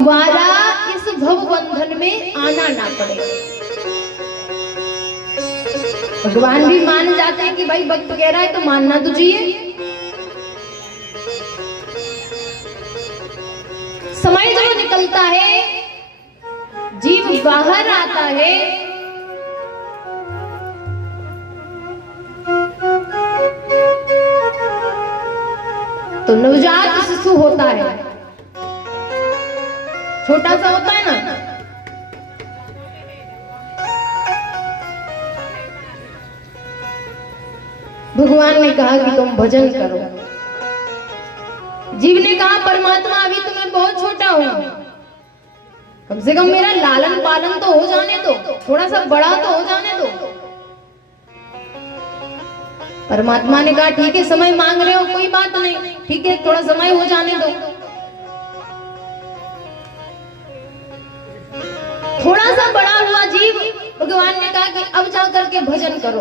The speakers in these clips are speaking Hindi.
दोबारा इस भव बंधन में आना ना पड़े। भगवान भी मान जाते हैं कि भाई भक्त कह रहा है तो मानना तो चाहिए। समय जब निकलता है, जीव बाहर आता है, तो नवजात शिशु होता है, छोटा सा होता है ना, भगवान ने कहा कि तुम भजन करो। जीव ने कहा परमात्मा अभी तो मैं बहुत छोटा हूं, कम से कम मेरा लालन पालन तो हो जाने दो, थोड़ा सा बड़ा तो हो जाने दो। परमात्मा ने कहा ठीक है, समय मांग रहे हो कोई बात नहीं, ठीक है थोड़ा समय हो जाने दो। थोड़ा सा बड़ा हुआ जीव, भगवान ने कहा कि अब जाकर के भजन करो।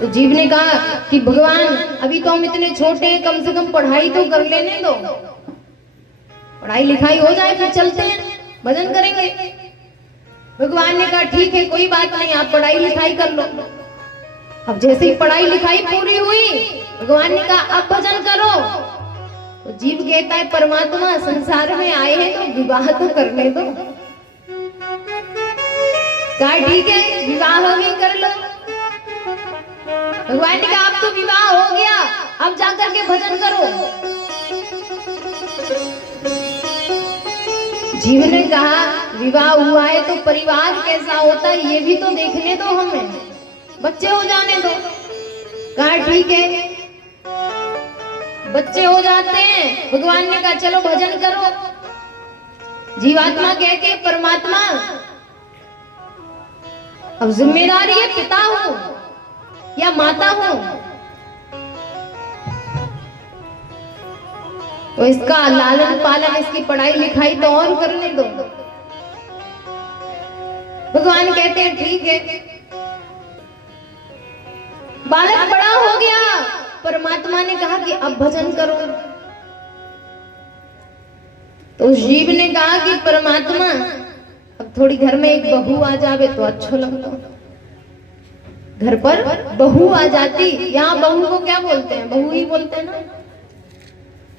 तो जीव ने कहा कि भगवान अभी तो हम इतने छोटे हैं, कम से कम पढ़ाई तो कर लेने दो, पढ़ाई लिखाई हो जाए फिर चलते हैं भजन करेंगे। भगवान ने कहा ठीक है कोई बात नहीं, आप पढ़ाई लिखाई कर लो। अब जैसे ही पढ़ाई लिखाई पूरी हुई, भगवान ने कहा अब भजन करो। तो जीव कहता है परमात्मा संसार में आए हैं तो विवाह तो करने दो। कहा ठीक है विवाह भी कर लो। भगवान ने कहा अब तो विवाह हो गया, अब जाकर के भजन करो। जीव ने कहा विवाह हुआ है तो परिवार कैसा होता है ये भी तो देखने दो, हमें बच्चे हो जाने दो। कहा ठीक है बच्चे हो जाते हैं। भगवान ने कहा चलो भजन करो। जीवात्मा कहती है परमात्मा अब जिम्मेदारी है, पिता हूं या माता हूं, तो इसका लालन पालन, इसकी पढ़ाई लिखाई तो और करने दो। भगवान कहते हैं ठीक है। बालक बड़ा हो गया, परमात्मा ने कहा कि अब भजन करो। तो जीव ने कहा कि परमात्मा अब थोड़ी घर में एक बहू आ जावे तो अच्छा लगता। घर पर बहू आ जाती, यहाँ बहू को क्या बोलते हैं, बहू ही बोलते हैं ना,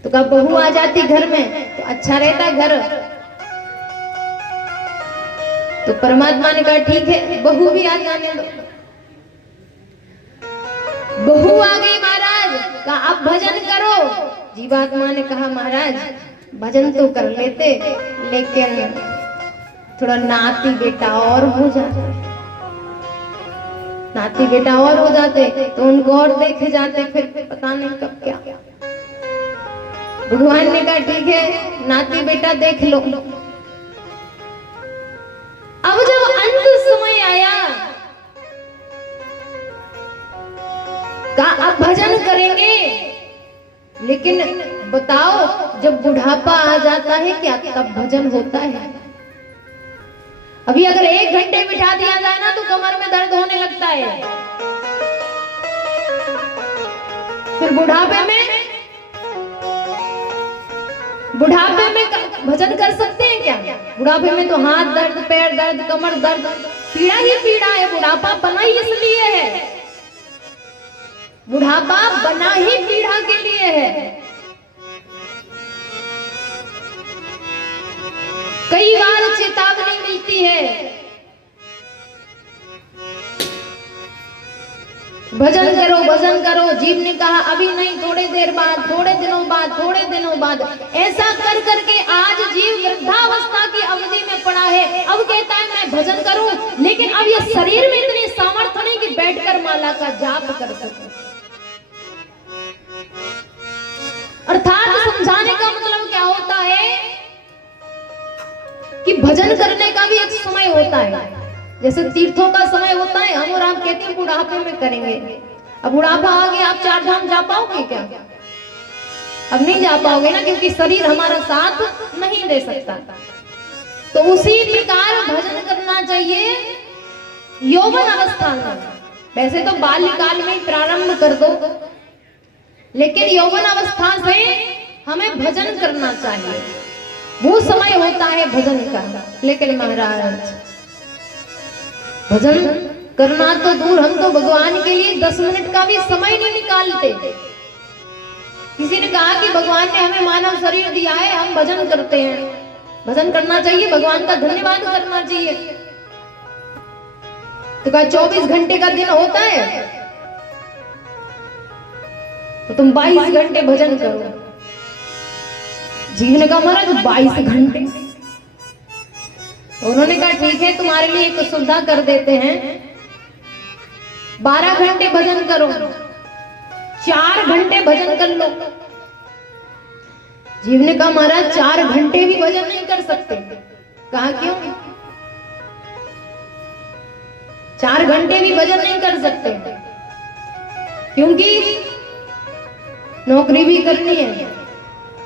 तो कहा बहू आ जाती घर में तो अच्छा रहता घर। तो परमात्मा ने कहा ठीक है बहू भी आ जाने दो। बहू आ गई महाराज, कहा अब भजन करो। जीवात्मा ने कहा महाराज भजन तो कर लेते, लेकिन थोड़ा नाती बेटा और हो जाते, नाती बेटा और हो जाते तो उनको और देखे जाते, फिर पता नहीं कब क्या। भगवान ने कहा ठीक है नाती बेटा देख लो। अब जब अंत समय आया, कहा अब भजन करेंगे, लेकिन बताओ जब बुढ़ापा आ जाता है क्या तब भजन होता है? अभी अगर 1 घंटे बिठा दिया जाए ना तो कमर में दर्द होने लगता है। फिर बुढ़ापे में भजन कर सकते हैं क्या? बुढ़ापे में तो हाथ दर्द, पैर दर्द, कमर दर्द, पीड़ा ही पीड़ा है। बुढ़ापा बना ही इसलिए है, बुढ़ापा बना ही पीड़ा के लिए है। कई बार चेतावनी मिलती है भजन करो भजन करो। जीव ने कहा अभी नहीं, थोड़े देर बाद, थोड़े दिनों बाद। ऐसा कर करके आज जीव वृद्धावस्था की अवधि में पड़ा है। अब कहता है मैं भजन करूं, लेकिन अब ये शरीर में इतनी सामर्थ्य नहीं कि बैठकर माला का जाप कर सकूं। अर्थात समझाने का मतलब क्या होता है कि भजन करने का भी एक समय होता है। जैसे तीर्थों का समय होता है, हम और आप कहते हैं बुढ़ापे में करेंगे। अब बुढ़ापा आ गया, आप 4 धाम जा पाओगे क्या? अब नहीं जा पाओगे ना, क्योंकि शरीर हमारा साथ नहीं दे सकता। तो उसी प्रकार भजन करना चाहिए यौवन अवस्था में। वैसे तो बाल्यकाल में प्रारंभ कर दो, लेकिन यौवन अवस्था से हमें भजन करना चाहिए, वो समय होता है भजन का। लेकिन महाराज भजन करना तो दूर, हम तो भगवान के लिए 10 मिनट का भी समय नहीं निकालते। किसी ने कहा कि भगवान ने हमें मानव शरीर दिया है, हम भजन करते हैं। भजन करना चाहिए, भगवान का धन्यवाद करना चाहिए। तो क्या 24 घंटे का दिन होता है? तो तुम 22 घंटे भजन करो। जीवन का महाराज 22 घंटे। तो उन्होंने कहा ठीक है, तुम्हारे लिए एक सुविधा कर देते हैं, 12 घंटे भजन करो, 4 घंटे भजन कर लो। जीवन का महाराज 4 घंटे भी भजन नहीं कर सकते। कहा क्यों? 4 घंटे भी भजन नहीं कर सकते क्योंकि नौकरी भी करनी है,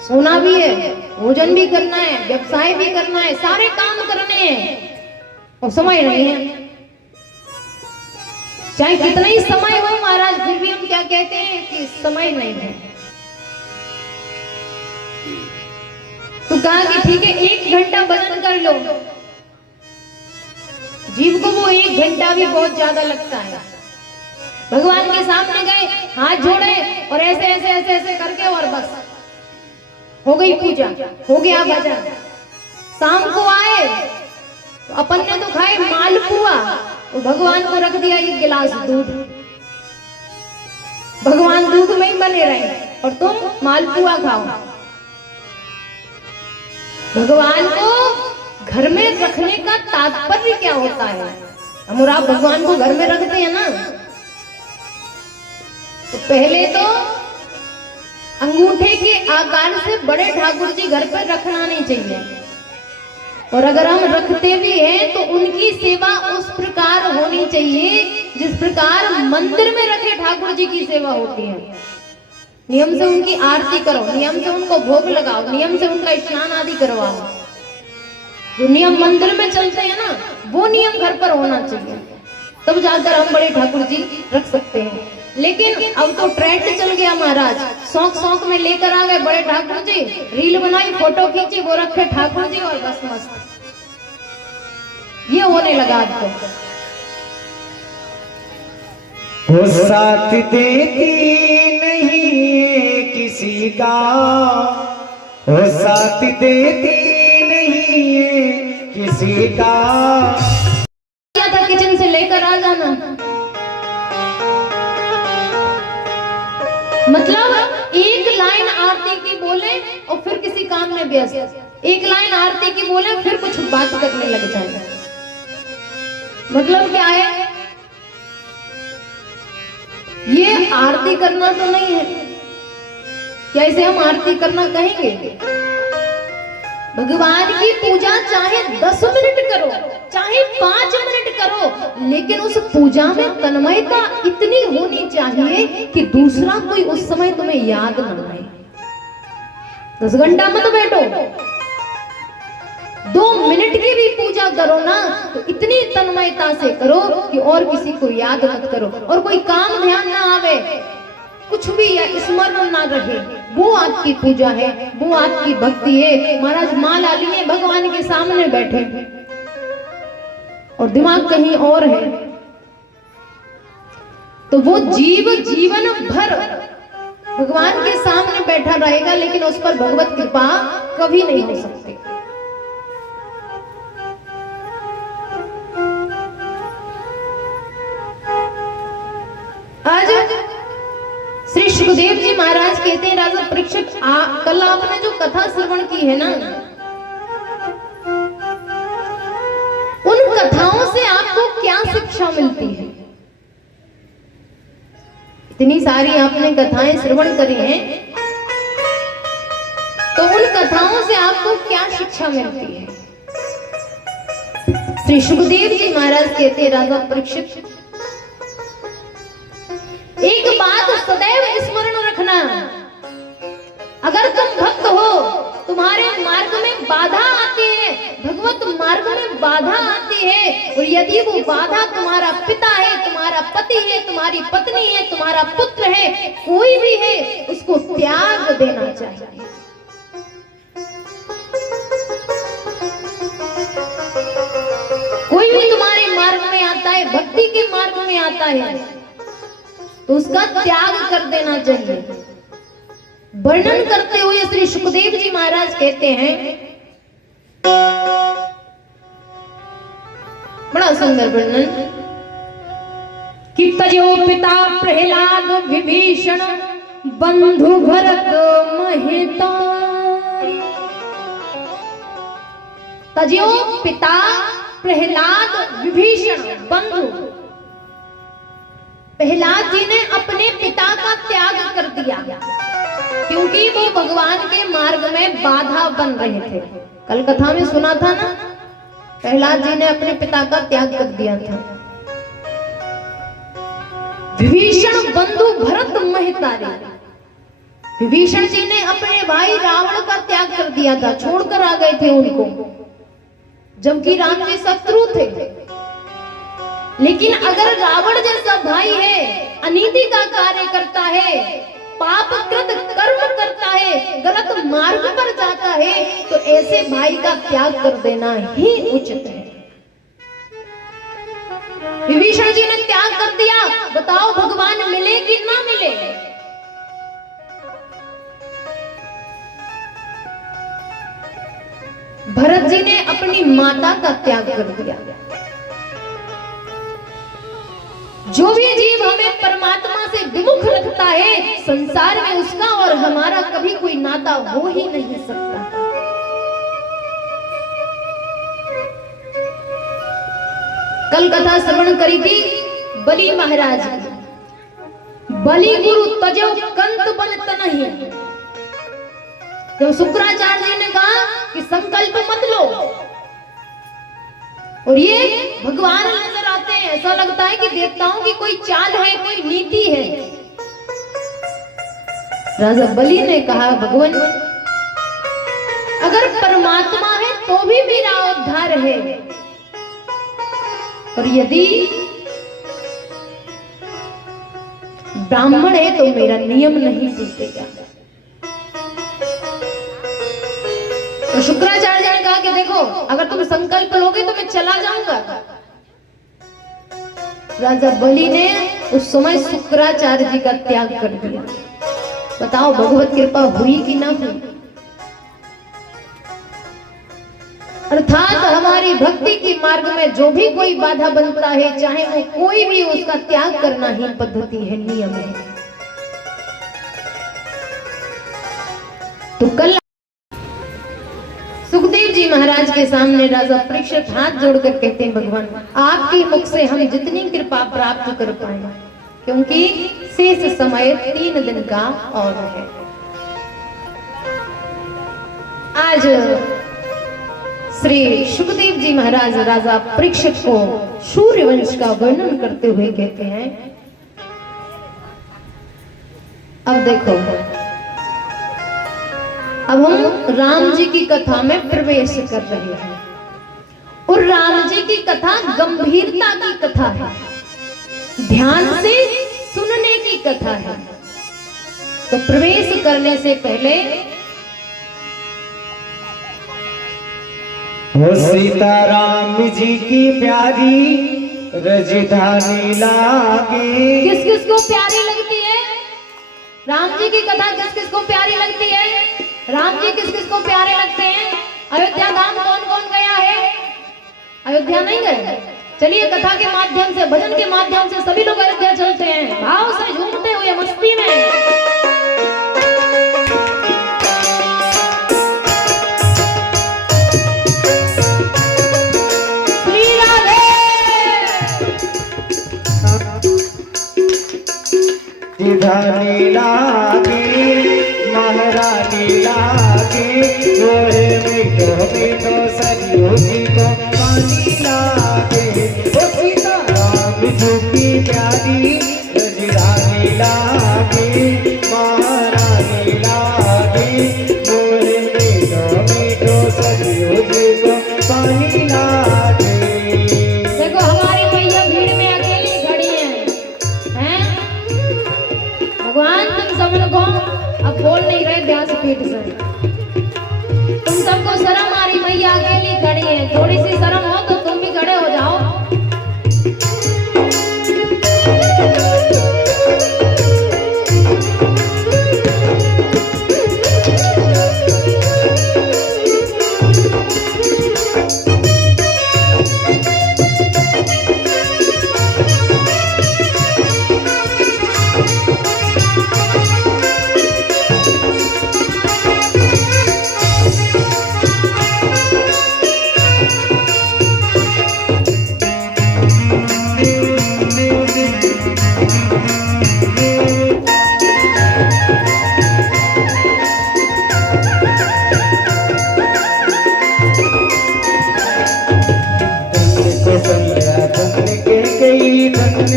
सोना भी है, भोजन भी करना है, व्यवसाय भी करना है, सारे काम करने हैं और समय नहीं है। चाहे कितना ही समय हो महाराज, फिर भी हम क्या कहते हैं कि समय नहीं है। तो कहा कि ठीक है 1 घंटा भजन कर लो। जीव को वो 1 घंटा भी बहुत ज्यादा लगता है। भगवान के सामने गए, हाथ जोड़े और ऐसे ऐसे ऐसे ऐसे करके और बस हो गई पूजा, हो गया भजन। शाम को आए तो अपन ने तो खाए मालपुआ, तो भगवान को रख दिया 1 गिलास दूध। भगवान दूध में ही बने रहे और तुम मालपुआ खाओ। भगवान को घर में रखने का तात्पर्य क्या होता है? हम और आप भगवान को घर में रखते हैं ना, तो पहले तो अंगूठे के आकार से बड़े ठाकुर जी घर पर रखना नहीं चाहिए, और अगर हम रखते भी हैं तो उनकी सेवा उस प्रकार होनी चाहिए जिस प्रकार मंदिर में रखे ठाकुर जी की सेवा होती है। नियम से उनकी आरती करो, नियम से उनको भोग लगाओ, नियम से उनका स्नान आदि करवाओ। जो नियम मंदिर में चलते हैं ना, वो नियम घर पर होना चाहिए, तब जाकर हम बड़े ठाकुर जी रख सकते हैं। लेकिन अब तो ट्रेंड चल गया महाराज, शौक शौक में लेकर आ गए बड़े ठाकुर जी, रील बनाई, फोटो खींची, वो रखे ठाकुर जी और बस मस्त। ये होने लगा आपको। वो साथ देती नहीं किसी का, वो साथ देती नहीं किसी का। क्या था किचन से लेकर आ जाना, मतलब 1 लाइन आरती की बोले और फिर किसी काम में व्यस्त, 1 लाइन आरती की बोले फिर कुछ बात करने लग जाए। मतलब क्या है? ये आरती करना तो नहीं है। क्या इसे हम आरती करना कहेंगे? भगवान की पूजा चाहे 10 मिनट करो, चाहे 5 मिनट करो, लेकिन उस पूजा में तन्मयता इतनी होनी चाहिए कि दूसरा कोई उस समय तुम्हें याद न आए। 10 घंटा मत बैठो, 2 मिनट की भी पूजा करो ना तो इतनी तन्मयता से करो कि और किसी को याद मत करो, और कोई काम ध्यान ना आवे, कुछ भी या स्मरण ना रहे, वो आपकी पूजा है, वो आपकी भक्ति है। महाराज माला लिए भगवान के सामने बैठे और दिमाग कहीं और है, तो वो जीव जीवन भर भगवान के सामने बैठा रहेगा, लेकिन उस पर भगवत कृपा कभी नहीं हो सकती। आज श्री सुखदेव जी महाराज कहते हैं, राजा परीक्षित, कल आपने जो कथा श्रवण की है ना, उन कथाओं से आपको क्या शिक्षा मिलती है? इतनी सारी आपने कथाएं श्रवण करी हैं, तो उन कथाओं से आपको क्या शिक्षा मिलती है? श्री सुखदेव जी महाराज कहते हैं, राजा परीक्षित, एक बात सदैव स्मरण रखना, अगर तुम भक्त हो तुम्हारे मार्ग में बाधा आती है, भगवत मार्ग में बाधा आती है, और यदि वो बाधा तुम्हारा पिता है, तुम्हारा पति है, तुम्हारी पत्नी है, तुम्हारा पुत्र है, कोई भी है, उसको त्याग देना चाहिए। कोई भी तुम्हारे मार्ग में आता है, भक्ति के मार्ग में आता है, तो उसका त्याग कर देना चाहिए। वर्णन करते हुए श्री सुखदेव जी महाराज कहते हैं, बड़ा सुंदर वर्णन, कि तजो पिता प्रहलाद विभीषण बंधु भरत महितारी। तजो पिता प्रहलाद विभीषण बंधु, प्रहलाद जी ने अपने पिता का त्याग कर दिया क्योंकि वो भगवान के मार्ग में बाधा बन रहे थे। कल कथा में सुना था ना, प्रहलाद जी ने अपने पिता का त्याग कर दिया था। विभीषण बंधु भरत महितारी, विभीषण जी ने अपने भाई रावण का त्याग कर दिया था, छोड़कर आ गए थे उनको, जबकि राम जी शत्रु थे। लेकिन अगर रावण जैसा भाई है, अनीति का कार्य करता है, पापकृत कर्म करता है, गलत मार्ग पर जाता है, तो ऐसे भाई का त्याग कर देना ही उचित है। विभीषण जी ने त्याग कर दिया, बताओ भगवान मिले कि ना मिले? भरत जी ने अपनी माता का त्याग कर दिया। जो भी जीव हमें परमात्मा से विमुख रखता है, संसार में उसका और हमारा कभी कोई नाता हो ही नहीं सकता। कल कथा श्रवण करी थी बलि महाराज की, बलि गुरु तजो कंत बन तनहि। जब शुक्राचार्य जी ने कहा कि संकल्प मत लो, और ये भगवान नजर आते हैं, ऐसा लगता है कि देवताओं की कोई चाल है, कोई नीति है। राजा बलि ने कहा, भगवान अगर परमात्मा है तो भी मेरा उद्धार है, और यदि ब्राह्मण है तो मेरा नियम नहीं टूटेगा। तो शुक्राचार्य ने कहा कि देखो, अगर तुम संकल्प लोगे तो मैं चला जाऊंगा। राजा बलि ने उस समय शुक्राचार्य जी का त्याग कर दिया। बताओ भगवत कृपा हुई कि ना हुई? अर्थात हमारी भक्ति की मार्ग में जो भी कोई बाधा बनता है, चाहे वो कोई भी, उसका त्याग करना ही पद्धति है, नियम है। तो कल सुखदेव जी महाराज के सामने राजा परीक्षित हाथ जोड़कर कहते हैं, भगवान आपके मुख से हम जितनी कृपा प्राप्त कर पाए, क्योंकि शेष समय 3 दिन का और है। आज श्री सुखदेव जी महाराज राजा परीक्षित को सूर्यवंश का वर्णन करते हुए कहते हैं, अब देखो, अब हम राम जी की कथा में प्रवेश कर रहे हैं, और राम जी की कथा गंभीरता की कथा है, ध्यान से सुनने की कथा है। तो प्रवेश करने से पहले वो सीताराम जी की प्यारी रजधानी लागे। किस किस को प्यारी लगती है? राम जी की कथा किस किस को प्यारी लगती है? राम जी किस किस को प्यारे लगते हैं? अयोध्या धाम कौन कौन गया है? अयोध्या नहीं गए? चलिए कथा के माध्यम से, भजन के माध्यम से सभी लोग अयोध्या चलते हैं, भाव से झूमते हुए मस्ती में। रानी लागे महारानी लागे, गोरे मीठो सरयू जी को पानी लागे। ओ सीताराम जी की प्यारी रजरानी लागे, महारानी लागे, गोरे मीठो रही है व्यासपीठ से। तुम सबको शर्म आ रही, मैया अकेली खड़ी है, थोड़ी सी शर्म हो तो तुम भी खड़े हो जाओ।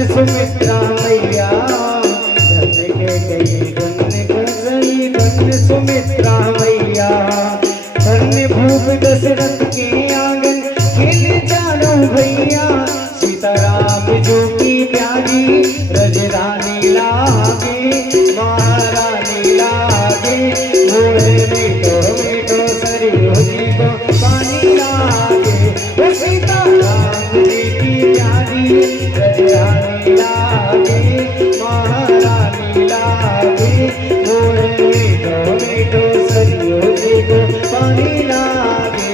सुमित्रा मैया धन के गई, धन के गई, धन सुमित्रा मैया। धन्य भूप दशरथ के आंगन खेल जानो भैया। सीताराम जो की प्यारी रजरानी लागे, महारानी लागे। मोहे मीठो सरयू जी को पानी लागे। वो सीताराम जी की प्यारी रजरानी लागे, महारानी लागे। मोहे मीठो सरयू जी को पानी लागे।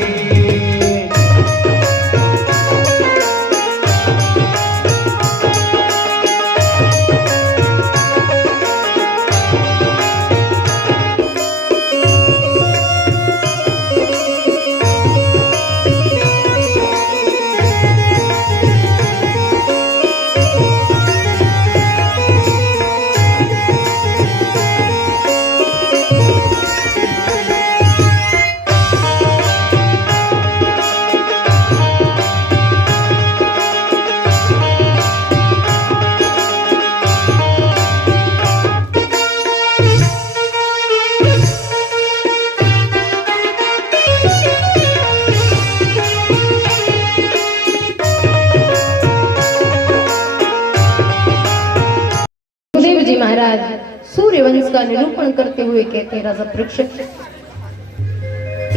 महाराज सूर्यवंश का निरूपण करते हुए कहते हैं, राजा परीक्षित,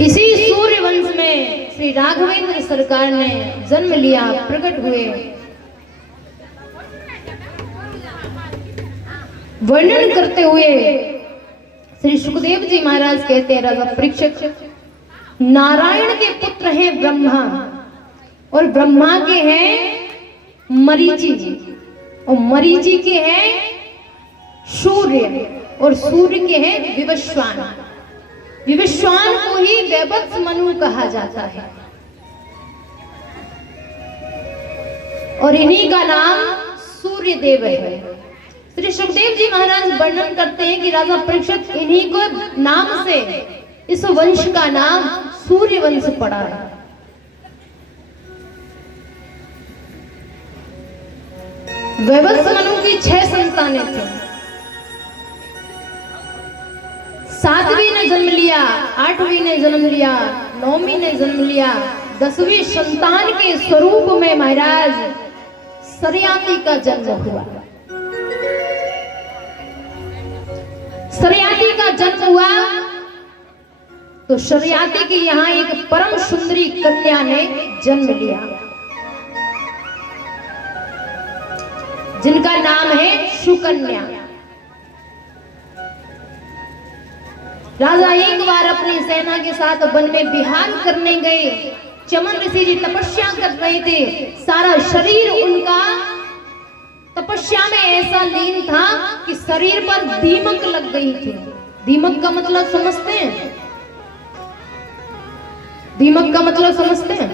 इसी सूर्यवंश में श्री राघवेंद्र सरकार ने जन्म लिया, प्रकट हुए। वर्णन करते हुए श्री सुखदेव जी महाराज कहते हैं, राजा परीक्षित, नारायण के पुत्र हैं ब्रह्मा, और ब्रह्मा के हैं मरीचि जी, और मरीचि के हैं सूर्य, और सूर्य के हैं विवस्वान। विवस्वान को ही वैवत्स मनु कहा जाता है, और इन्हीं का नाम सूर्य देव है। श्री सुखदेव जी महाराज वर्णन करते हैं कि राजा परीक्षित, इन्हीं को नाम से इस वंश का नाम सूर्य वंश पड़ा है। वैवत्स मनु की 6 संतानें थी। 7वीं ने जन्म लिया, 8वीं ने जन्म लिया, 9वीं ने जन्म लिया। 10वीं संतान के स्वरूप में महाराज सरयाती का जन्म हुआ। सरयाती का जन्म हुआ तो सरयाती के यहाँ एक परम सुंदरी कन्या ने जन्म लिया, जिनका नाम है सुकन्या। राजा एक बार अपनी सेना के साथ वन में विहार करने गए। चमन ऋषि जी तपस्या कर रहे थे। सारा शरीर उनका तपस्या में ऐसा लीन था कि शरीर पर दीमक लग गई थी। दीमक का मतलब समझते हैं? दीमक का मतलब समझते हैं?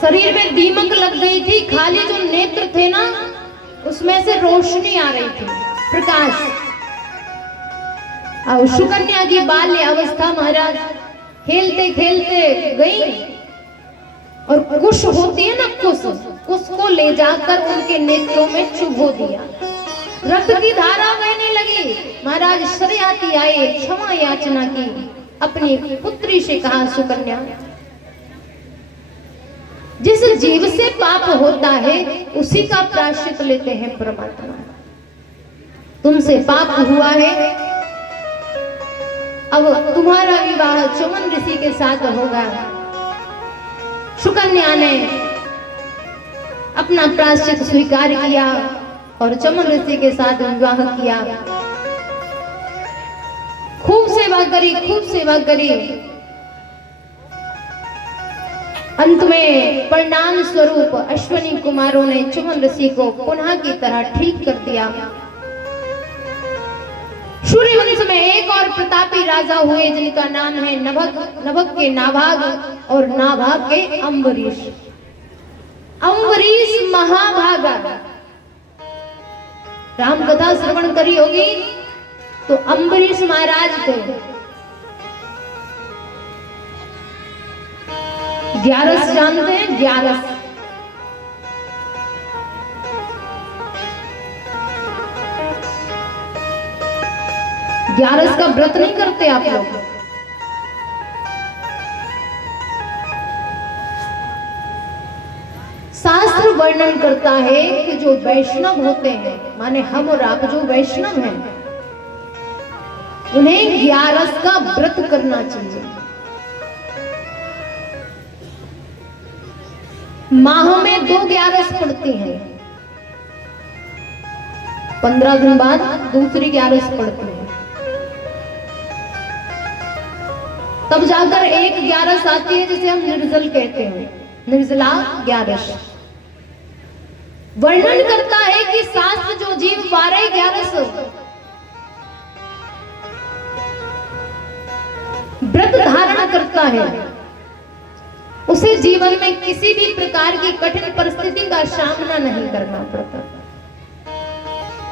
शरीर में दीमक लग गई थी। खाली जो नेत्र थे ना, उसमें से रोशनी आ रही थी, प्रकाश। और सुकन्या की बाल्य अवस्था महाराज खेलते खेलते गई, और कुश होती है ना, कुश को ले जाकर उनके नेत्रों में चुभो दिया। रक्त की धारा बहने लगी। महाराज सरयाती आए, क्षमा याचना की, अपनी पुत्री से कहा, सुकन्या, जिस जीव से पाप होता है उसी का प्रायश्चित लेते हैं परमात्मा। तुमसे पाप हुआ है, अब तुम्हारा विवाह चमन ऋषि के साथ होगा। सुकन्या ने अपना प्रायश्चित स्वीकार किया और चमन ऋषि के साथ विवाह किया। खूब सेवा करी, खूब सेवा करी। अंत में परिणाम स्वरूप अश्विनी कुमारों ने चमन ऋषि को पुनः की तरह ठीक कर दिया। सूर्यवंश में एक और प्रतापी राजा हुए जिनका नाम है नभग, नभग के नाभाग और नाभाग के अम्बरीश। अम्बरीश महाभागा। राम कथा श्रवण करी होगी तो अम्बरीश महाराज थे। 11 जानते हैं? 11 11 का व्रत नहीं करते आप लोग? शास्त्र वर्णन करता है कि जो वैष्णव होते हैं, माने हम और आप जो वैष्णव हैं, उन्हें 11 का व्रत करना चाहिए। माह में 2 11 पड़ती हैं, 15 दिन बाद दूसरी 11 पड़ती है, तब जाकर एक 11 आती है जिसे हम निर्जल कहते हैं, निर्जला 11। वर्णन करता है कि शास्त्र जो जीव 12 11 व्रत धारण करता है, उसे जीवन में किसी भी प्रकार की कठिन परिस्थिति का सामना नहीं करना पड़ता।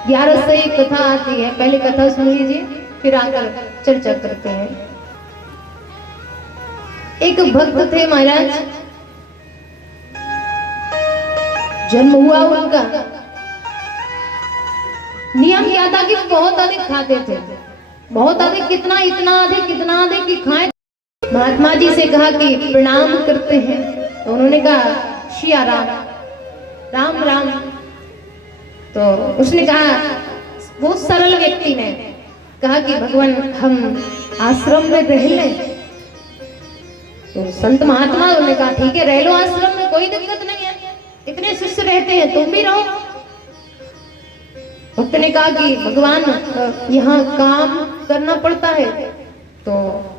11 से एक कथा आती है, पहले कथा सुन लीजिए फिर आकर चर्चा करते हैं। एक भक्त थे महाराज, जन्म हुआ उनका, नियम क्या था कि वो बहुत अधिक खाते थे, बहुत अधिक, कितना इतना अधिक कि खाए। महात्मा जी से कहा कि प्रणाम करते हैं, तो उन्होंने कहा शिया राम, राम राम। तो उसने कहा, बहुत सरल व्यक्ति ने कहा कि भगवान हम आश्रम में रह लें। तो संत महात्मा ने कहा ठीक है, रह लो आश्रम में, कोई दिक्कत नहीं है, इतने शिष्य रहते हैं, तुम भी रहो। भक्त ने कहा कि भगवान यहाँ काम करना पड़ता है। तो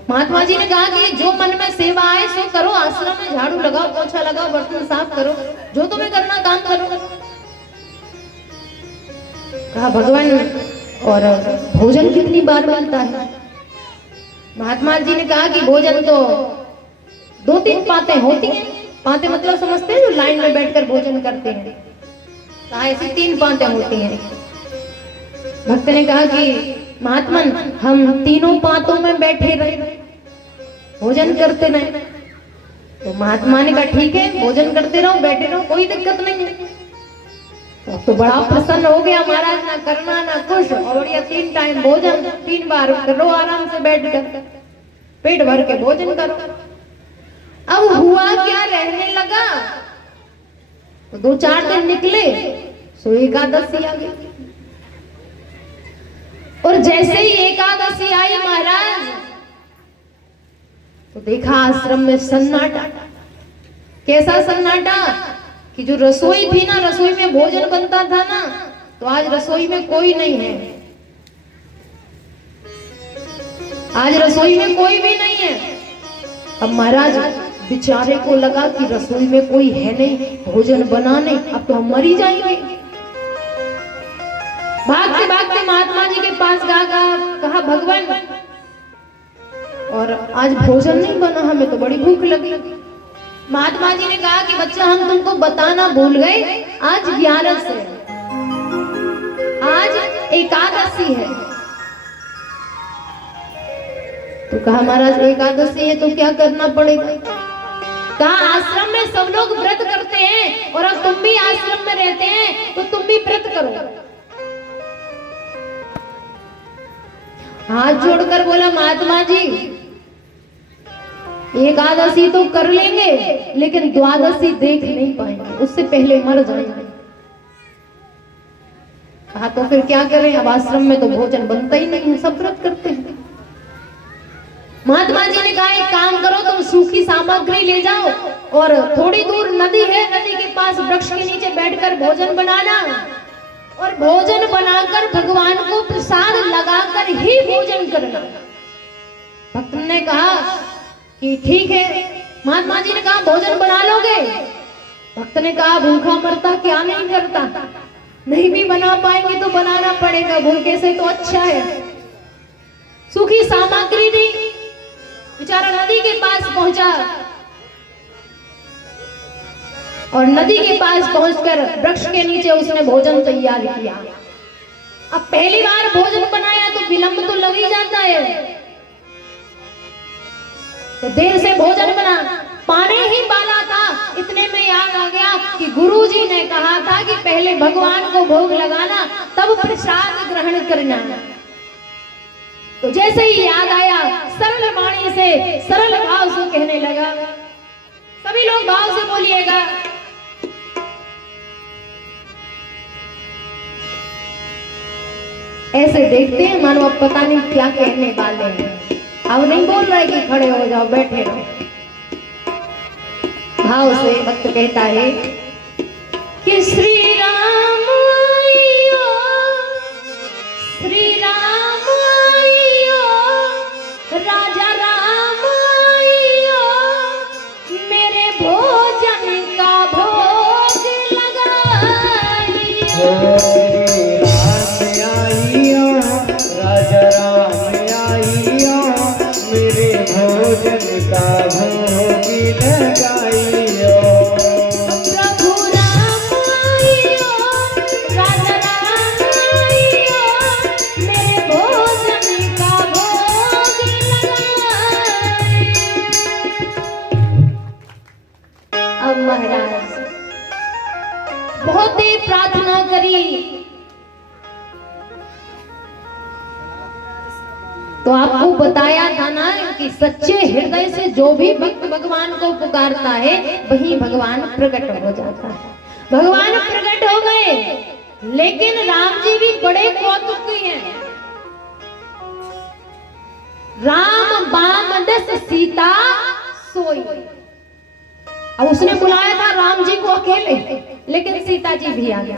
महात्मा जी ने कहा कि जो मन में सेवा आए सो करो, आश्रम में झाड़ू लगाओ, पोछा लगाओ, बर्तन साफ करो, जो तुम्हें करना काम करो। कहा भगवान और भोजन कितनी बार मिलता है? महात्मा जी ने कहा कि भोजन तो 2-3 पाते होती हैं। पाते मतलब समझते हैं, जो लाइन में बैठकर भोजन करते हैं, कहा ऐसी 3 पाते होती हैं। भक्त ने कहा कि महात्मन हम तीनों पातों में बैठे रहे, भोजन करते रहे। तो महात्मा ने कहा ठीक है, भोजन करते रहो, बैठे रहो, कोई दिक्कत नहीं है। तो बड़ा प्रसन्न हो गया महाराज, ना करना ना कुछ, और ये 3 टाइम भोजन, 3 बार करो आराम से बैठकर, पेट भर के भोजन करो। अब हुआ क्या, रहने लगा तो 2-4 दिन निकले, सो एकादशी आ गई। और जैसे ही एकादशी आई महाराज, तो देखा आश्रम में सन्नाटा। कैसा सन्नाटा कि जो रसोई थी ना, रसोई में भोजन बनता था ना, तो आज रसोई में कोई नहीं है। आज रसोई में कोई भी नहीं है। अब महाराज बेचारे को लगा कि रसोई में कोई है नहीं, भोजन बना नहीं, अब तो हम मर ही जाएंगे। भागते भागते महात्मा जी के पास कहा भगवान, और आज भोजन नहीं बना, हमें तो बड़ी भूख लगी। महात्मा जी ने कहा कि बच्चा हम तुमको बताना भूल गए, आज 11 है, आज एकादशी है। तो कहा महाराज एकादशी है तो क्या करना पड़ेगा? कहा आश्रम में सब लोग व्रत करते हैं, और अब तुम भी आश्रम में रहते हैं तो तुम भी व्रत करो। हाथ जोड़कर बोला महात्मा जी एकादशी तो कर लेंगे, लेकिन द्वादशी देख नहीं पाएंगे, उससे पहले मर जाएंगे। कहा तो फिर क्या करें, अब आश्रम में तो भोजन बनता ही नहीं है, सब व्रत करते हैं। महात्मा जी ने कहा एक काम करो, तुम सूखी सामग्री ले जाओ और थोड़ी दूर नदी है, नदी के पास वृक्ष के नीचे बैठकर भोजन बनाना और भोजन बनाकर भगवान को प्रसाद लगाकर ही भोजन करना। भक्त ने कहा कि ठीक है। महात्मा जी ने कहा भोजन बना लोगे? भक्त ने कहा भूखा मरता क्या नहीं करता, नहीं भी बना पाएंगे तो बनाना पड़ेगा, भूखे से तो अच्छा है। सूखी सामग्री दी, बेचारा नदी के पास पहुंचा और नदी के पास पहुंचकर वृक्ष के नीचे उसने भोजन तैयार किया। अब पहली बार भोजन बनाया तो विलंब तो लग ही जाता है, तो देर से भोजन बना, पाने ही वाला था, इतने में याद आ गया कि गुरुजी ने कहा था कि पहले भगवान को भोग लगाना तब प्रसाद ग्रहण करना। तो जैसे ही याद आया, सरल वाणी से सरल भाव से कहने लगा। सभी लोग भाव से बोलिएगा। ऐसे देखते हैं मानो अब पता नहीं क्या कहने वाले हैं। अब नहीं बोल रहे कि खड़े हो जाओ, बैठे रहो। भाव से भक्त कहता है कि श्री राम आइयो, श्री राम आइयो, राजा राम आइयो, मेरे भोजन का भोग लगाइयो। श्री राम आइयो, राजा राम आइयो, मेरे भोजन का भोग लगाइयो। प्रभु राम आइयो, राजा राम आइयो, मेरे भोजन का भोग लगाइयो। अब महाराज बहुत ही प्रार्थना करी, तो आपको बताया था ना कि सच्चे हृदय से जो भी भक्त भगवान को पुकारता है वही भगवान प्रकट हो जाता है। भगवान प्रकट हो गए, लेकिन राम जी भी बड़े कौतुकी हैं। राम बाम दस सीता सोई। अब उसने बुलाया था राम जी को अकेले, लेकिन सीता जी भी आ गई।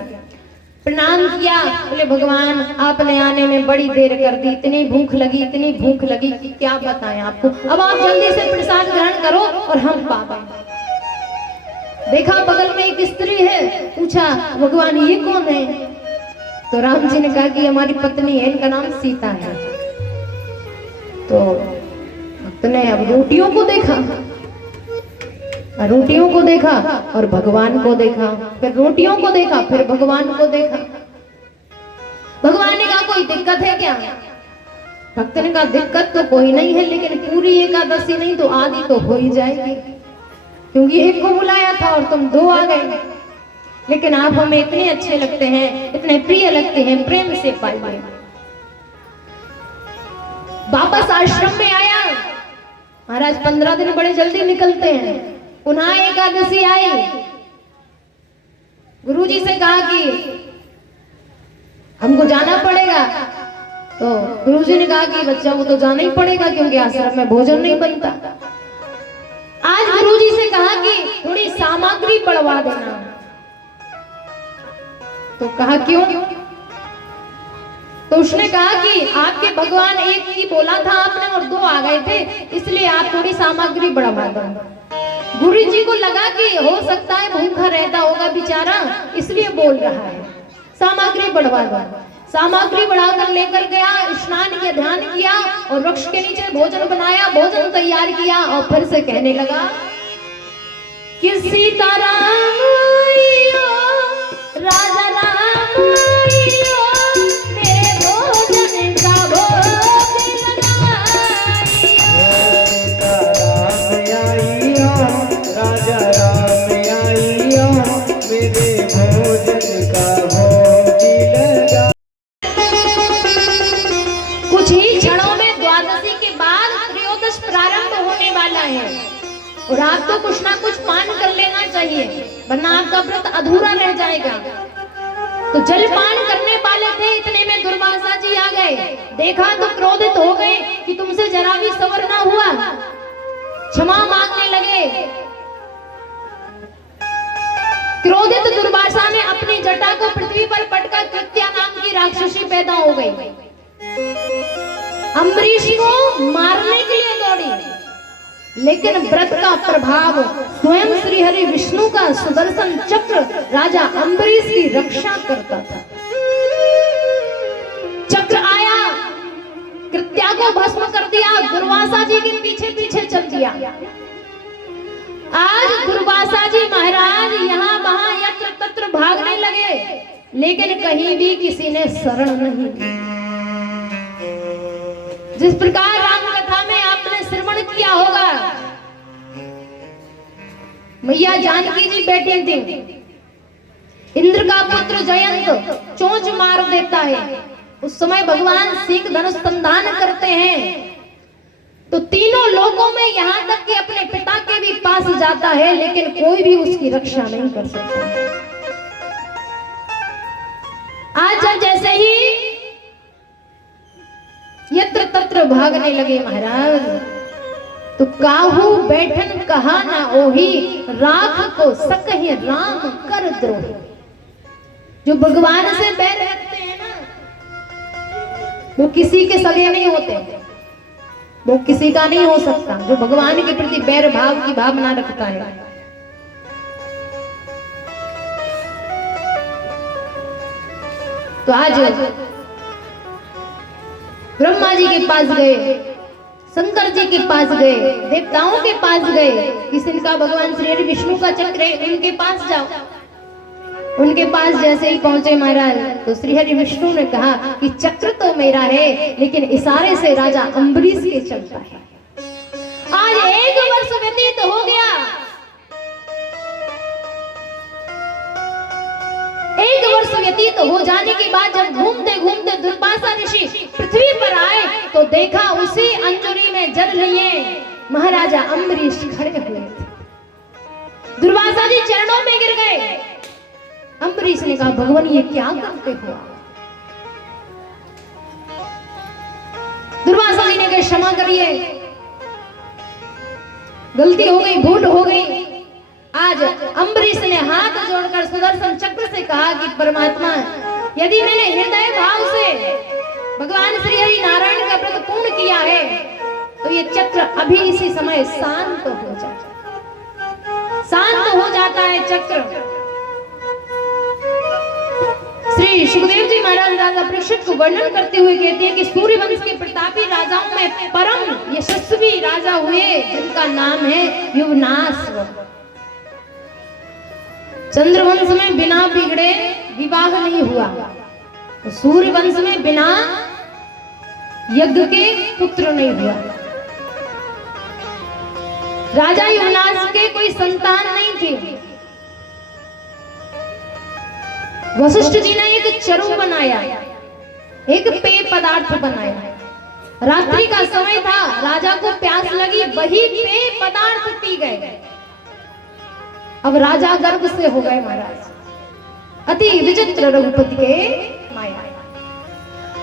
प्रणाम किया, बोले भगवान आपने आने में बड़ी देर कर दी, इतनी भूख लगी, इतनी भूख लगी कि क्या बताएं आपको। अब आप जल्दी से प्रसाद ग्रहण करो और हम पा गए। देखा बगल में एक स्त्री है, पूछा भगवान ये कौन है? तो राम जी ने कहा कि हमारी पत्नी है, इनका नाम सीता है। तो भक्त ने अब रोटियों को देखा, रोटियों को देखा और भगवान को देखा, फिर रोटियों को देखा, फिर भगवान को देखा। भगवान ने कहा कोई दिक्कत है क्या? भक्त ने कहा दिक्कत तो कोई नहीं है, लेकिन पूरी एकादशी नहीं तो आधी तो हो ही जाएगी, क्योंकि एक को बुलाया था और तुम दो आ गए। लेकिन आप हमें इतने अच्छे लगते हैं, इतने प्रिय लगते हैं, प्रेम से पाइए। वापस आश्रम में आया महाराज। 15 दिन बड़े जल्दी निकलते हैं। पुनः एकादशी आई, गुरुजी से कहा कि हमको जाना पड़ेगा। तो गुरुजी ने कहा कि बच्चा वो तो जाना ही पड़ेगा, क्योंकि आश्रम में भोजन नहीं बनता। आज गुरुजी से कहा कि थोड़ी सामग्री बढ़वा देना। तो कहा क्यों? तो उसने कहा कि आपके भगवान एक ही बोला था आपने और दो आ गए थे, इसलिए आप थोड़ी सामग्री बढ़वा दो। गुरु जी को लगा कि हो सकता है भूखा रहता होगा बेचारा, इसलिए बोल रहा है, सामग्री बढ़वा दो। सामग्री बढ़ाकर लेकर गया, स्नान किया, ध्यान किया और वृक्ष के नीचे भोजन बनाया, भोजन तैयार किया और फिर से कहने लगा कि सीताराम आइयो, राजा राम आइयो, मेरे भोजन का भोग लगाइयो। राजा राम आइयो, मेरे भोजन का भोग लगा। कुछ ही क्षणों में द्वादशी के बाद त्रयोदश प्रारंभ होने वाला है और आपको कुछ ना कुछ पान कर लेना चाहिए, वरना आपका व्रत अधूरा रह जाएगा। तो जलपान करने वाले थे, इतने में दुर्वासा जी आ गए। देखा तो क्रोधित हो गए कि तुमसे जरा भी सबर ना हुआ, क्षमा मांगने लगे। क्रोधित दुर्वासा ने अपनी जटा को पृथ्वी पर पटका, कृत्या नाम की राक्षसी पैदा हो गई। अम्बरीश को मारने के लिए दौड़ी, लेकिन व्रत का प्रभाव, स्वयं श्री हरि विष्णु का सुदर्शन चक्र राजा अम्बरीश की रक्षा करता था। चक्र आया, कृत्या को भस्म कर दिया, दुर्वासा जी के पीछे पीछे चल दिया। आज दुर्वासा जी महाराज यहाँ वहां यत्र तत्र भागने लगे, लेकिन कहीं भी किसी ने शरण नहीं दी। जिस प्रकार राम कथा में आपने श्रवण किया होगा, मैया जानकी जी बैठी थी, इंद्र का पुत्र जयंत चोंच मार देता है। उस समय भगवान सिंह धनुष संधान करते हैं, तो तीनों लोकों में यहाँ तक कि अपने पिता के भी पास जाता है, लेकिन कोई भी उसकी रक्षा नहीं कर सकता। आज जब जैसे ही यत्र तत्र भागने लगे महाराज, तो काहू बैठन कहा ना ओही, राख को सकहि राम कर द्रोही। जो भगवान से बैर रखते हैं ना, वो किसी के सगे नहीं होते, वो किसी का नहीं हो सकता। जो भगवान के प्रति बैर भाव की भावना रखता है, तो आज ब्रह्मा जी के पास गए, शंकर जी के पास गए, देवताओं के पास गए, किसका भगवान श्री हरि विष्णु का चक्र है, उनके पास जाओ। उनके पास जैसे ही पहुंचे महाराज, तो श्री हरि विष्णु ने कहा कि चक्र तो मेरा है, लेकिन इशारे से राजा अम्बरीश के चलता है। आज 1 वर्ष व्यतीत हो गया। 1 वर्ष व्यतीत हो जाने के बाद जब घूमते घूमते दुर्वासा ऋषि पृथ्वी पर आए, तो देखा उसी अंजूरी में जल लिए महाराजा अम्बरीश खड़े हुए थे। दुर्वासा जी चरणों में गिर गए। अम्बरीश ने कहा, भगवान ये क्या करते हो? दुर्वासा जी ने कहा, क्षमा करिए, गलती हो गई, भूल हो गई। आज अम्बरीश ने हाथ जोड़कर सुदर्शन चक्र से कहा कि परमात्मा, यदि मैंने हृदय भाव से भगवान श्री हरि नारायण का व्रत पूर्ण किया है, तो ये चक्र अभी इसी समय शांत हो जाए। शांत हो जाता है चक्र। श्री सुखदेव जी महाराज राजा परीक्षित को वर्णन करते हुए कहते हैं कि सूर्यवंश के प्रतापी राजाओं में परम यशस्वी राजा हुए, जिनका नाम है युवनाश्व। चंद्रवंश में बिना बिगड़े विवाह नहीं हुआ, तो सूर्यवंश में बिना यज्ञ के पुत्र नहीं हुआ। राजा युवनाश्व के कोई संतान नहीं थी। वशिष्ठ जी ने एक चरु बनाया, एक पेय पदार्थ बनाया। रात्रि का समय था, राजा को प्यास लगी, वही पेय पदार्थ पी गए। अब राजा गर्भ से हो गए महाराज। अति विचित्र रघुपति के माया।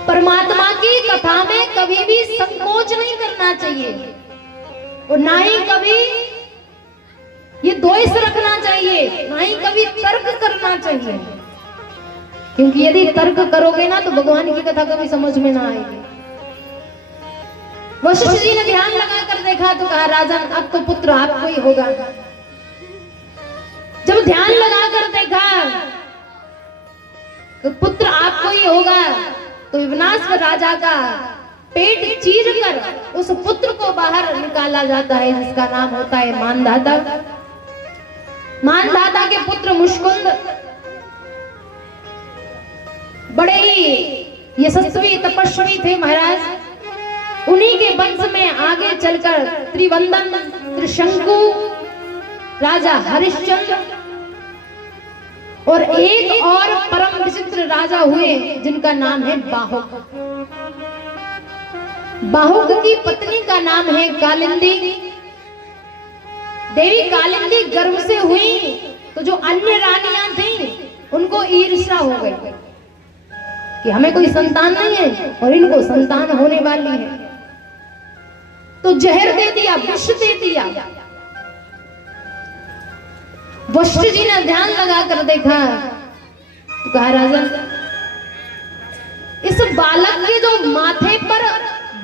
परमात्मा की कथा में कभी भी संकोच नहीं करना चाहिए, और ना ही कभी ये द्वेष रखना चाहिए, ना ही कभी तर्क करना चाहिए। क्योंकि यदि तर्क करोगे ना, तो भगवान की कथा कभी समझ में ना आएगी। वशिष्ठ जी ने ध्यान लगाकर देखा, तो कहा, राजन अब तो पुत्र आपको ही होगा। जब ध्यान लगाकर देखा तो पुत्र आपको ही होगा, तो युवनाश्व राजा का पेट चीर कर उस पुत्र को बाहर निकाला जाता है, जिसका नाम होता है मानधाता। मानधाता के पुत्र मुष्कुंद बड़े ही यशस्वी तपस्वी थे महाराज। उन्हीं के वंश में आगे चलकर त्रिवंदन, त्रिशंकु, राजा हरिश्चंद्र और एक और परम विचित्र राजा हुए, जिनका नाम है बाहुक। बाहुक की पत्नी का नाम है कालिंदी। देवी कालिंदी गर्भ से हुई, तो जो अन्य रानियां थीं उनको ईर्ष्या हो गई कि हमें कोई संतान नहीं है और इनको संतान होने वाली है, तो जहर दे दिया, विष दे दिया। वशिष्ठ जी ने ध्यान लगाकर देखा तो कहा, राजन, इस बालक के जो माथे पर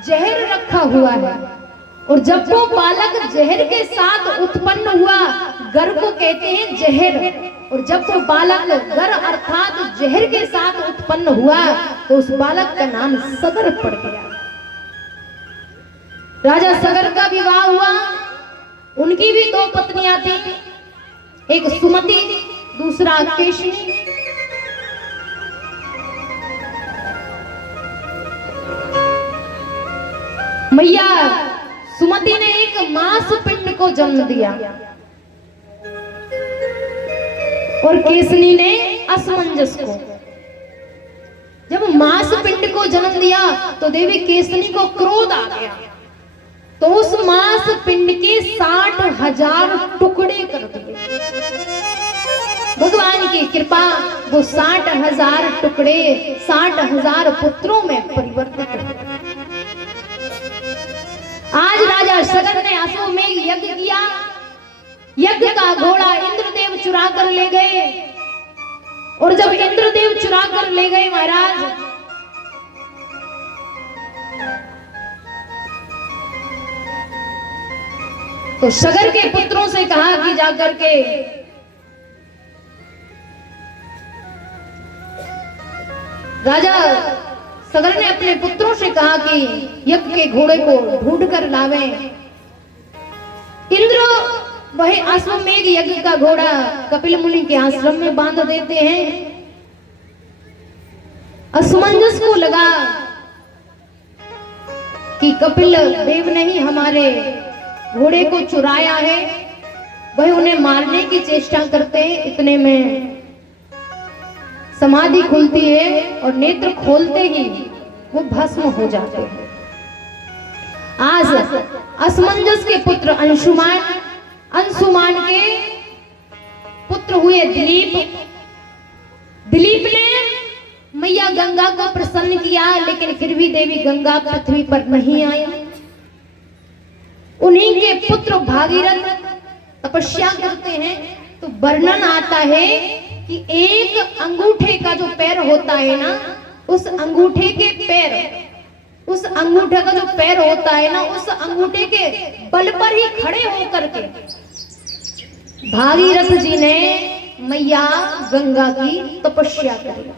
जहर रखा हुआ है, और जब वो बालक जहर के साथ उत्पन्न हुआ, गर को कहते हैं जहर, और जब वो बालक गर अर्थात जहर के साथ उत्पन्न हुआ तो उस बालक का नाम सगर पड़ गया। राजा सगर का विवाह हुआ। उनकी भी दो पत्नियां थी, एक सुमति, दूसरा केशनी। मैया सुमति ने एक मांस पिंड को जन्म दिया और केसनी ने असमंजस को। जब मांस पिंड को जन्म दिया तो देवी केसनी को क्रोध आ गया, तो उस मांस पिंड के 60,000 टुकड़े कर दिए। भगवान की कृपा, वो 60,000 टुकड़े 60,000 पुत्रों में परिवर्तित हो। आज राजा सगर ने अश्वमेध यज्ञ किया। यज्ञ का घोड़ा इंद्रदेव चुरा कर ले गए, और जब इंद्रदेव चुरा कर ले गए महाराज, तो सगर के पुत्रों से कहा कि जाकर के राजा सगर ने अपने पुत्रों से कहा कि यज्ञ के घोड़े को ढूंढ कर लावे। इंद्र वही अश्वमेध यज्ञ का घोड़ा कपिल मुनि के आश्रम में बांध देते हैं। असमंजस को लगा कि कपिल देव ने ही हमारे घोड़े को चुराया है, वही उन्हें मारने की चेष्टा करते हैं। इतने में समाधि खुलती है और नेत्र खोलते ही वो भस्म हो जाते हैं। आज असमंजस के पुत्र अंशुमान, अंशुमान के पुत्र हुए दिलीप। दिलीप ने मैया गंगा को प्रसन्न किया, लेकिन फिर भी देवी गंगा पृथ्वी पर नहीं आई। उन्हीं के पुत्र भागीरथ तपस्या करते हैं, तो वर्णन आता है कि एक अंगूठे का जो पैर होता है ना, उस अंगूठे के पैर, उस अंगूठे का जो पैर होता है ना, उस अंगूठे के बल पर ही खड़े होकर के भागीरथ जी ने मैया गंगा की तपस्या करी।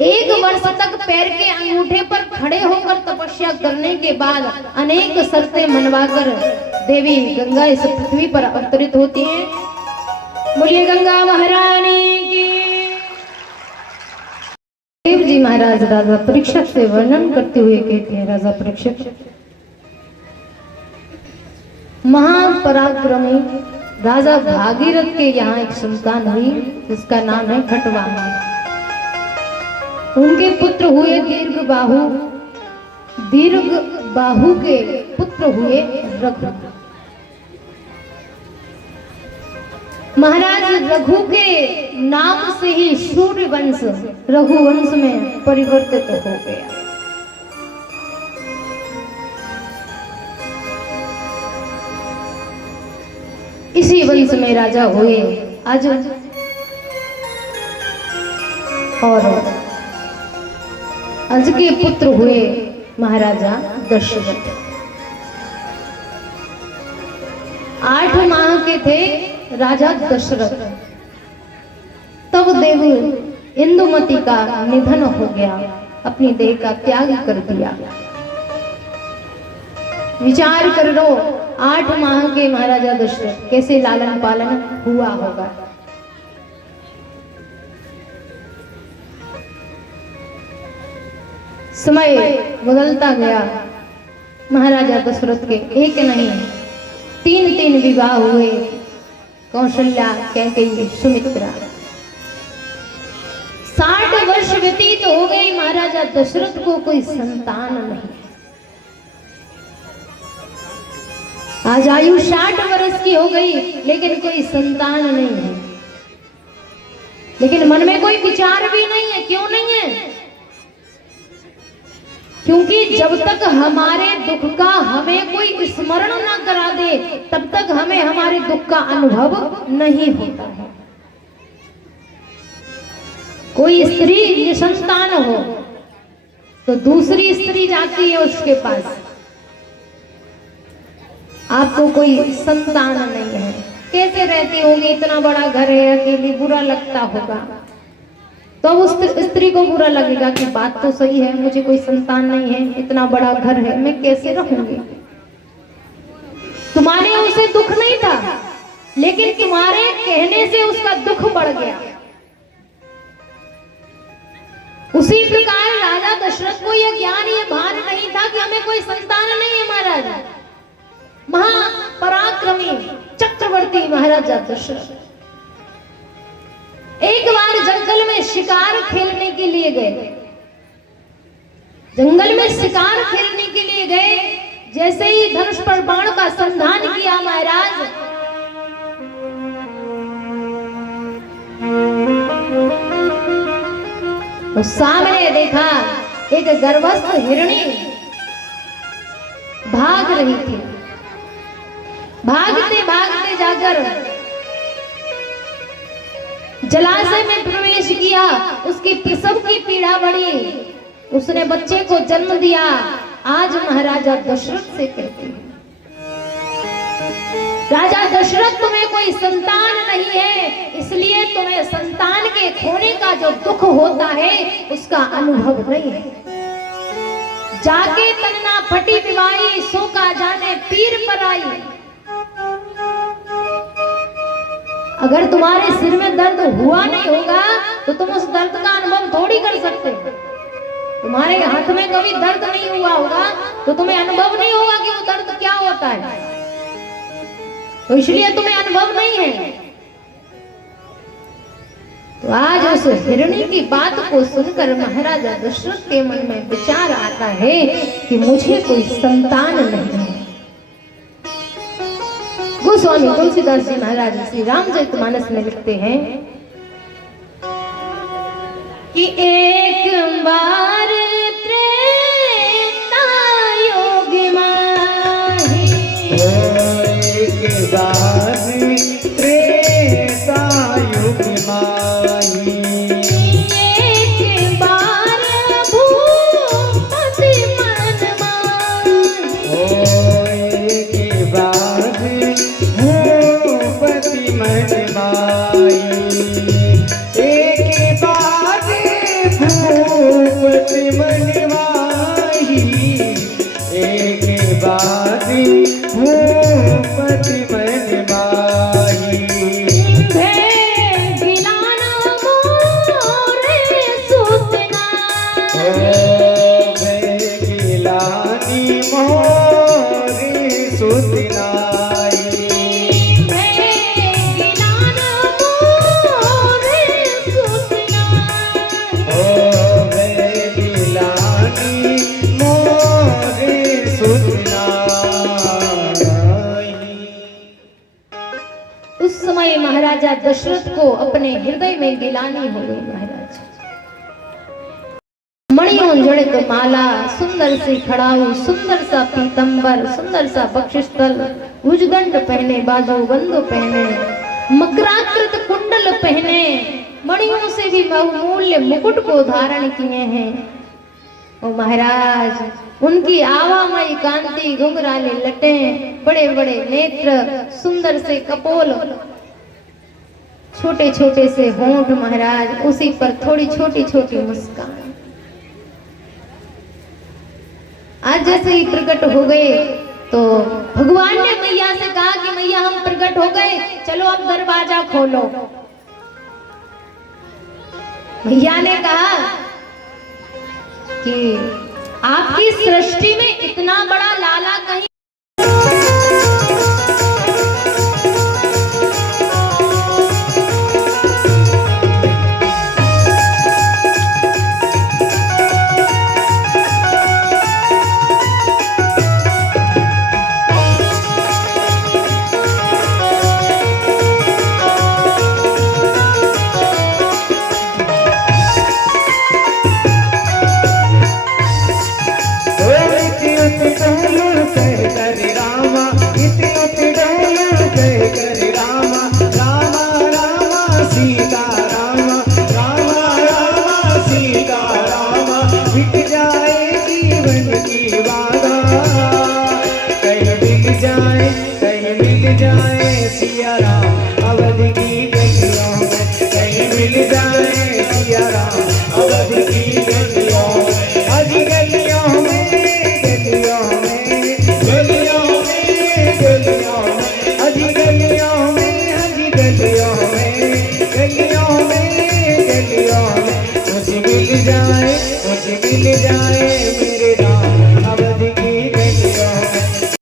1 वर्ष तक पैर के अंगूठे पर खड़े होकर तपस्या करने के बाद अनेक शर्तें मनवाकर देवी गंगा इस पृथ्वी पर अवतरित होती हैं। बोलिए गंगा महारानी की। देव जी महाराज राजा परीक्षित से वर्णन करते हुए कहते हैं, राजा परीक्षित महापराक्रमी राजा भागीरथ के यहाँ एक संतान हुई, जिसका नाम है खटवानी। उनके पुत्र हुए दीर्घबाहु, दीर्घबाहु के पुत्र हुए रघु। महाराज रघु के नाम से ही सूर्य वंश रघुवंश में परिवर्तित हो गया। इसी वंश में राजा हुए आज, और अज के पुत्र हुए महाराजा दशरथ। 8 माह के थे राजा दशरथ, तब देव इंदुमती का निधन हो गया, अपनी देह का त्याग कर दिया। विचार कर लो, 8 माह के महाराजा दशरथ कैसे लालन पालन हुआ होगा। समय बदलता गया। महाराजा दशरथ के एक नहीं 3 विवाह हुए। कौशल्या, कैकेयी, सुमित्रा। 60 वर्ष व्यतीत हो गए, महाराजा दशरथ को कोई संतान नहीं। आज आयु 60 वर्ष की हो गई, लेकिन कोई संतान नहीं है। लेकिन मन में कोई विचार भी नहीं है। क्यों नहीं है? क्योंकि जब तक हमारे दुख का हमें कोई स्मरण न करा दे तब तक हमें हमारे दुख का अनुभव नहीं होता है। कोई स्त्री निसंतान हो तो दूसरी स्त्री जाती है उसके पास, आपको कोई संतान नहीं है, कैसे रहती होगी, इतना बड़ा घर है, अकेली, बुरा लगता होगा। तो उस स्त्री को बुरा लगेगा कि बात तो सही है, मुझे कोई संतान नहीं है, इतना बड़ा घर है, मैं कैसे रहूंगी। तुम्हारे उसे दुख नहीं था, लेकिन तुम्हारे कहने से उसका दुख बढ़ गया। उसी प्रकार राजा दशरथ को यह ज्ञान, यह भान नहीं था कि हमें कोई संतान नहीं है। महाराज महापराक्रमी चक्रवर्ती महाराजा दशरथ एक बार जंगल में शिकार खेलने के लिए गए। जंगल में शिकार खेलने के लिए गए, जैसे ही धनुष पर बाण का संधान किया महाराज, तो सामने देखा एक गर्भस्थ हिरणी भाग रही थी। भागते भागते जाकर जलाशय में प्रवेश किया, उसकी प्रसव की पीड़ा बढ़ी, उसने बच्चे को जन्म दिया। आज महाराजा दशरथ से कहते हैं, राजा दशरथ तुम्हें कोई संतान नहीं है, इसलिए तुम्हें संतान के खोने का जो दुख होता है उसका अनुभव नहीं है। जाके तन्ना फटी पिवाई, सो का जाने पीर पर आई। अगर तुम्हारे सिर में दर्द हुआ नहीं होगा तो तुम उस दर्द का अनुभव थोड़ी कर सकते हो। तुम्हारे हाथ में कभी दर्द नहीं हुआ होगा तो तुम्हें अनुभव नहीं होगा कि वो दर्द क्या होता है, तो इसलिए तुम्हें अनुभव नहीं है। तो आज उस हिरणी की बात को सुनकर महाराजा दशरथ के मन में विचार आता है कि मुझे कोई संतान नहीं है। गोस्वामी तुलसीदास जी महाराज श्री रामचरितमानस में लिखते हैं कि एक बार त्रेता योग माही, एक बार त्रेता युग माही, एक बार भूपति मन माही, एक बार भूपति मन माही, एक बार भूपति मन माही, एक बार भूपति मन माही। उस समय महाराजा दशरथ को अपने हृदय में गिलानी हो गई। महाराज मणियों जड़ित माला, सुंदर सी खड़ाऊ, सुंदर सा पीतंबर, सुंदर सा बक्षस्थल, भुजदंड पहने, बाजूबंद पहने, मकराकृत कुंडल पहने, मणियों से भी बहुमूल्य मुकुट को धारण किए हैं। ओ महाराज, उनकी आवामयी कांति, घुंघराले लटें, बड़े बड़े नेत्र, सुंदर से कपोल, छोटे छोटे से होंठ महाराज, उसी पर थोड़ी छोटी छोटी मुस्कान। आज जैसे ही प्रकट हो गए तो भगवान ने मैया से कहा कि मैया हम प्रकट हो गए, चलो अब दरवाजा खोलो। मैया ने कहा कि आपकी सृष्टि में इतने